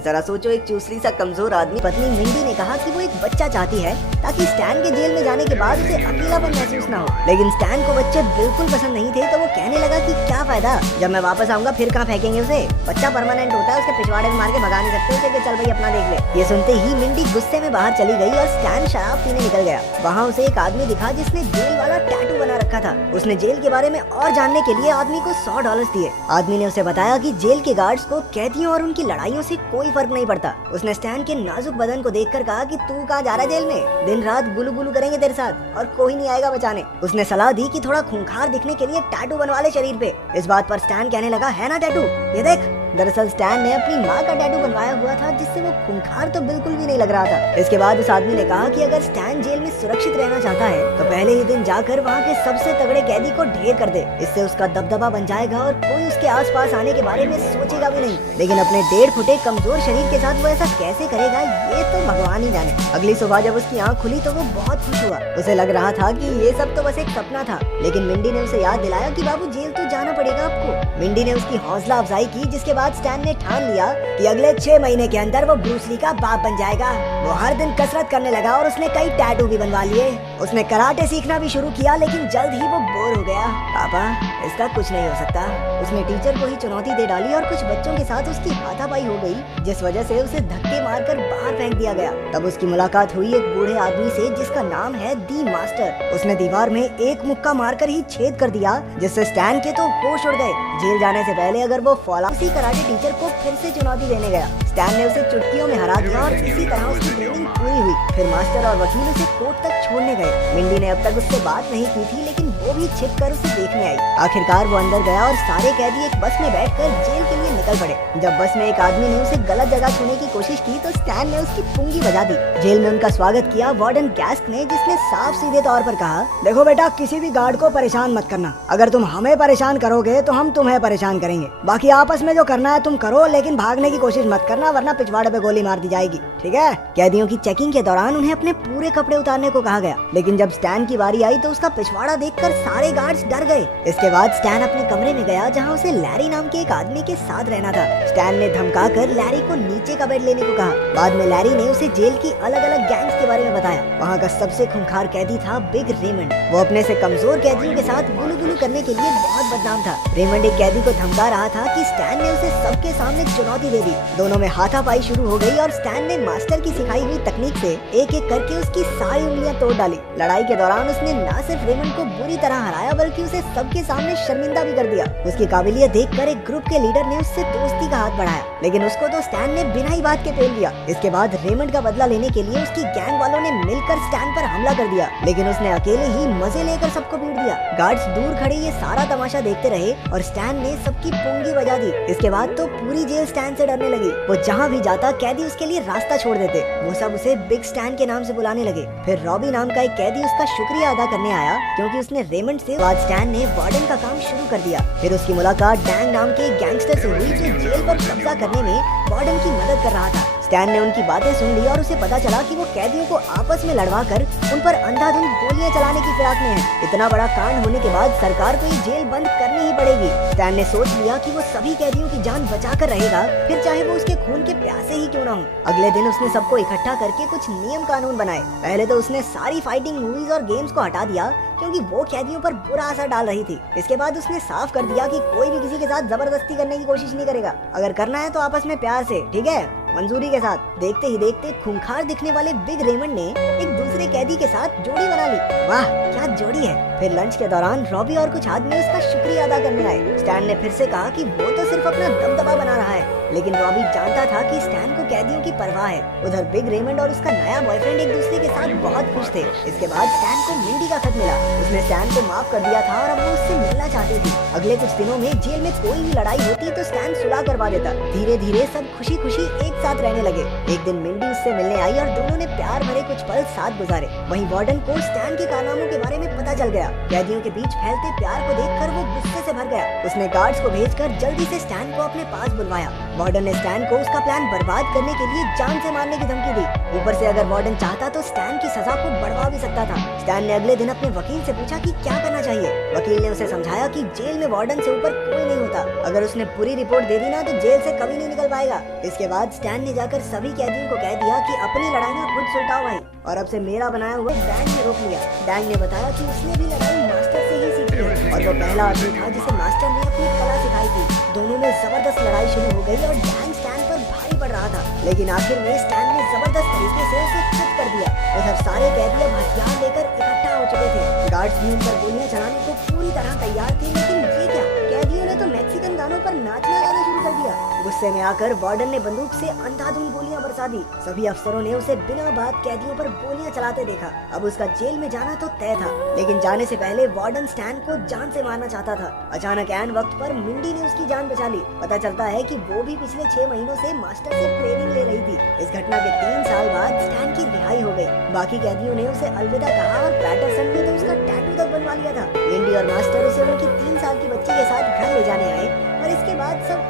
जरा सोचो, एक चूसरी सा कमजोर आदमी पत्नी मिंडी ने कहा कि वो एक बच्चा चाहती है ताकि स्टैन के जेल में जाने के बाद उसे अकेलापन महसूस ना हो। लेकिन स्टैन को बच्चे बिल्कुल पसंद नहीं थे, तो वो कहने लगा कि क्या फायदा, जब मैं वापस आऊंगा फिर कहाँ फेंकेंगे उसे। बच्चा परमानेंट होता है, उसके पिछवाड़े में मार के भगा नहीं सकते उसे कि चल भाई अपना देख ले। ये सुनते ही मिंडी गुस्से में बाहर चली गई और स्टैन शराब पीने निकल गया। वहाँ उसे एक आदमी दिखा जिसने जेल वाला टैटू बना रखा था। उसने जेल के बारे में और जानने के लिए आदमी को $100 दिए। आदमी ने उसे बताया कि जेल के गार्ड्स को कैदियों और उनकी लड़ाइयों से कोई फर्क नहीं पड़ता। उसने स्टैन के नाजुक बदन को देखकर कहा कि तू कहाँ जा रहा है जेल में, दिन रात गुलू गुलू करेंगे तेरे साथ और कोई नहीं आएगा बचाने। उसने सलाह दी कि थोड़ा खूंखार दिखने के लिए टैटू बनवा ले शरीर पे। इस बात पर स्टैन कहने लगा, है ना टैटू, ये देख। दरअसल स्टैन ने अपनी माँ का टैटू बनवाया हुआ था जिससे वो खूंखार तो बिल्कुल भी नहीं लग रहा था। इसके बाद उस आदमी ने कहा कि अगर स्टैन जेल में सुरक्षित रहना चाहता है तो पहले ही दिन जाकर वहाँ के सबसे तगड़े कैदी को ढेर कर दे। इससे उसका दबदबा बन जाएगा और कोई उसके आसपास आने के बारे में सोचेगा भी नहीं। लेकिन अपने 1.5 फुटे कमजोर शरीर के साथ वो ऐसा कैसे करेगा, ये तो भगवान ही जाने। अगली सुबह जब उसकी आँख खुली तो वो बहुत खुश हुआ। उसे लग रहा था कि ये सब तो बस एक सपना था। लेकिन मिंडी ने उसे याद दिलाया कि बाबू जेल तो जाना पड़ेगा आपको। मिंडी ने उसकी हौसला अफजाई की, जिसके बाद स्टैन ने ठान लिया कि अगले 6 महीने के अंदर वो ब्रूस ली का बाप बन जाएगा। वो हर दिन कसरत करने लगा और उसने कई टैटू भी बनवा लिए। उसने कराटे सीखना भी शुरू किया, लेकिन जल्द ही वो बोर हो गया। पापा, इसका कुछ नहीं हो सकता। उसने टीचर को ही चुनौती दे डाली और कुछ बच्चों के साथ उसकी हाथापाई हो गई, जिस वजह से उसे धक्के मारकर बाहर फेंक दिया गया। तब उसकी मुलाकात हुई एक बूढ़े आदमी से जिसका नाम है दी मास्टर। उसने दीवार में एक मुक्का मारकर ही छेद कर दिया, जिससे स्टैन के तो होश उड़ गए। जेल जाने से पहले अगर वो फॉला उसी कराटे टीचर को फिर से चुनौती देने गया। स्टैन ने उसे चुटकियों में हरा दिया और इसी तरह उसकी ट्रेनिंग पूरी हुई। फिर मास्टर और वकील उसे कोर्ट तक छोड़ने गए। मिंडी ने अब तक उससे बात नहीं की थी, लेकिन वो भी छिप कर उसे देखने आई। आखिरकार वो अंदर गया और सारे कैदी एक बस में बैठकर जेल के लिए निकल पड़े। जब बस में एक आदमी ने उसे गलत जगह छूने की कोशिश की तो स्टैन ने उसकी पुंगी बजा दी। जेल में उनका स्वागत किया वार्डन गैस्क ने, जिसने साफ सीधे तौर पर कहा, देखो बेटा, किसी भी गार्ड को परेशान मत करना। अगर तुम हमें परेशान करोगे तो हम तुम्हें परेशान करेंगे। बाकी आपस में जो करना है तुम करो, लेकिन भागने की कोशिश मत करना, वरना पिछवाड़े पे गोली मार दी जाएगी, ठीक है। कैदियों की चेकिंग के दौरान उन्हें अपने पूरे कपड़े उतारने को कहा गया, लेकिन जब स्टैन की बारी आई तो उसका पिछवाड़ा देखकर सारे गार्ड्स डर गए। इसके बाद स्टैन अपने कमरे में गया, जहाँ उसे लैरी नाम के एक आदमी के साथ रहना था। स्टैन ने धमकाकर लैरी को नीचे का बेड लेने को कहा। बाद में लैरी ने उसे जेल की अलग अलग गैंग्स के बारे में बताया। वहाँ का सबसे खूंखार कैदी था बिग रेमंड। वो अपने से कमजोर कैदियों के साथ गुलू गुलू करने के लिए बहुत बदनाम था। रेमंड एक कैदी को धमका रहा था कि स्टैन ने उसे सबके सामने चुनौती दे दी। दोनों में हाथापाई शुरू हो गई और स्टैन ने मास्टर की सिखाई हुई तकनीक से एक एक करके उसकी सारी उंगलियां तोड़ डाली। लड़ाई के दौरान उसने न सिर्फ रेमंड को बुरी तरह हराया, बल्कि उसे सबके सामने शर्मिंदा भी कर दिया। उसकी काबिलियत देखकर एक ग्रुप के लीडर ने उससे दोस्ती का हाथ बढ़ाया, लेकिन उसको तो स्टैन ने बिना ही बात के पेल दिया। इसके बाद रेमंड का बदला लेने के लिए उसकी गैंग वालों ने मिलकर स्टैन पर हमला कर दिया, लेकिन उसने अकेले ही मजे लेकर सबको पीट दिया। गार्ड्स दूर खड़े ये सारा तमाशा देखते रहे और स्टैन ने सबकी पुंगी बजा दी। इसके बाद तो पूरी जेल स्टैन से डरने लगी। वो जहाँ भी जाता कैदी उसके लिए रास्ता छोड़ देते। वो सब उसे बिग स्टैन के नाम से बुलाने लगे। फिर रॉबी नाम का एक कैदी उसका शुक्रिया अदा करने आया, क्योंकि उसने रेमंड से। बाद स्टैन ने वार्डन का काम शुरू कर दिया। फिर उसकी मुलाकात डैंग नाम के एक गैंगस्टर से हुई, जो जेल पर कब्जा करने में वार्डन की मदद कर रहा था। स्टैन ने उनकी बातें सुन ली और उसे पता चला कि वो कैदियों को आपस में लड़वा कर उन पर अंधाधुंध गोलियां चलाने की फिराक में है। इतना बड़ा कांड होने के बाद सरकार को ये जेल बंद करनी ही पड़ेगी। स्टैन ने सोच लिया कि वो सभी कैदियों की जान बचाकर रहेगा, फिर चाहे वो उसके खून के प्यासे ही क्यों ना हो। अगले दिन उसने सबको इकट्ठा करके कुछ नियम कानून बनाए। पहले तो उसने सारी फाइटिंग मूवीज और गेम्स को हटा दिया, क्योंकि वो कैदियों पर बुरा असर डाल रही थी। इसके बाद उसने साफ कर दिया कि कोई भी किसी के साथ जबरदस्ती करने की कोशिश नहीं करेगा। अगर करना है तो आपस में प्यार से, ठीक है, मंजूरी के साथ। देखते ही देखते खूंखार दिखने वाले बिग रेमंड ने एक दूसरे कैदी के साथ जोड़ी बना ली। वाह, क्या जोड़ी है। फिर लंच के दौरान रॉबी और कुछ आदमी उसका शुक्रिया अदा करने आए। स्टैन ने फिर से कहा कि वो तो सिर्फ अपना दबदबा बना रहा है, लेकिन रॉबी जानता था कि स्टैन को कैदियों की परवाह है। उधर बिग रेमंड और उसका नया बॉयफ्रेंड एक दूसरे के साथ बहुत खुश थे। इसके बाद स्टैन को मिंडी का खत मिला। उसने स्टैन को माफ कर दिया था और अब वो उससे मिलना चाहती थी। अगले कुछ दिनों में जेल में कोई भी लड़ाई होती तो स्टैन सुलह करवा देता। धीरे धीरे सब खुशी खुशी एक साथ रहने लगे। एक दिन मिंडी उससे मिलने आई और दोनों ने प्यार भरे कुछ पल साथ गुजारे। वहीं वार्डन को स्टैन के कारनामों के बारे में पता चल गया। कैदियों के बीच फैलते प्यार को देखकर वो गुस्से से भर गया। उसने गार्ड्स को भेजकर जल्दी से स्टैन को अपने पास बुलवाया। वार्डन ने स्टैन को उसका प्लान बर्बाद करने के लिए जान से मारने की धमकी दी। ऊपर से अगर वार्डन चाहता तो स्टैन की सजा को बढ़वा भी सकता था। स्टैन ने अगले दिन अपने वकील से पूछा कि क्या करना चाहिए। वकील ने उसे समझाया कि जेल में वार्डन से ऊपर कोई नहीं होता, अगर उसने पूरी रिपोर्ट दे दी ना तो जेल से कभी नहीं निकल पाएगा। इसके बाद स्टैन ने जाकर सभी कैदियों को कह दिया कि अपनी लड़ाई ना खुद सुलटाओ भाई, और अब से मेरा बनाया हुआ डैंग ने रोक लिया। डैंग ने बताया कि उसने भी लड़ाई मास्टर से ही सीखी है और वो पहला आदमी था जिसे मास्टर ने अपनी कला सिखाई थी। दोनों में जबरदस्त लड़ाई शुरू हो गई और डैंग स्टैन पर भारी पड़ रहा था, लेकिन आखिर में स्टैन ने जबरदस्त तरीके से उसे चुप कर दिया। उधर सारे कैदी अब हथियार लेकर इकट्ठा हो चुके थे। गार्ड्स भी उन पर गोलियां चलाने को पूरी तरह तैयार थे, लेकिन ये क्या, कैदियों ने तो मैक्सिकन गानों पर नाचना गाना शुरू कर दिया। गुस्से में आकर वार्डन ने बंदूक से अंधाधुंध गोलियां बरसा दी। सभी अफसरों ने उसे बिना बात कैदियों पर गोलियां चलाते देखा। अब उसका जेल में जाना तो तय था, लेकिन जाने से पहले वार्डन स्टैन को जान से मारना चाहता था। अचानक ऐन वक्त पर मिंडी ने उसकी जान बचा ली। पता चलता है कि वो भी पिछले 6 महीनों से मास्टर से ट्रेनिंग ले रही थी। इस घटना के 3 साल बाद स्टैन की रिहाई हो गई। बाकी कैदियों ने उसे अलविदा कहा और पैटरसन ने तो उसका टैटू तक बनवा लिया था। मिंडी और मास्टर उसे उनकी 3 साल की बच्ची के साथ घर ले जाने आए और इसके बाद सब